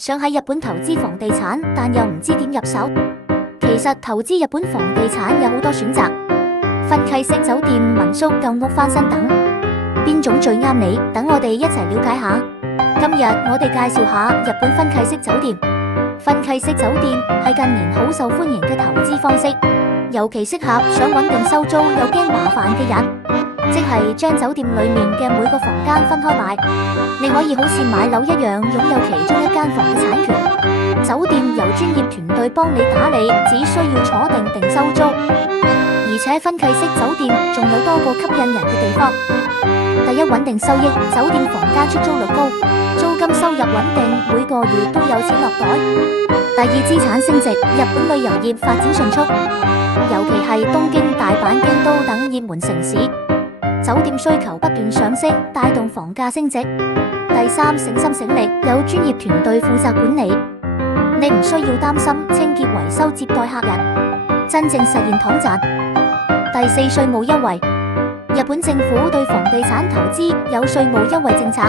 想喺日本投資房地產，但又唔知點入手。其實投資日本房地產有好多選擇，分契式酒店、民宿、舊屋翻新等，邊種最啱你？等我哋一齊了解下。今日我哋介紹下日本分契式酒店。分契式酒店係近年好受歡迎嘅投資方式，尤其適合想穩定收租又驚麻煩嘅人。即係將酒店裏面嘅每個房間分開買，你可以好似買樓一樣擁有其中一間房嘅產權。酒店由專業團隊幫你打理，只需要坐定收租。而且分契式酒店仲有多個吸引人嘅地方。第一，穩定收益，酒店房間出租率高，租金收入穩定，每個月都有錢落袋。第二，資產升值，日本旅遊業發展迅速，尤其係東京、大阪、京都等熱門城市。酒店需求不斷上升，帶動房價升值。第三，省心省力，有專業團隊負責管理，你唔需要擔心清潔維修接待客人，真正實現躺賺。第四，稅務優惠，日本政府對房地產投資有稅務優惠政策，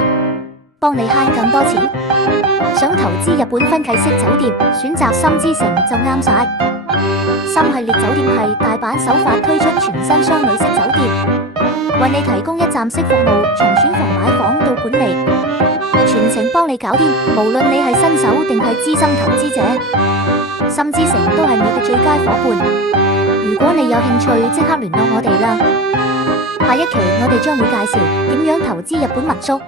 幫你慳更多錢。想投資日本分契式酒店，選擇森之城就啱晒。森系列酒店係大阪首發推出全新雙女式酒店，為你提供一站式服務，從選房買房到管理，全程幫你搞掂。無論你係新手定係資深投資者，森之城都係你嘅最佳夥伴。如果你有興趣，即刻聯絡我哋啦。下一期我哋將會介紹點樣投資日本民宿。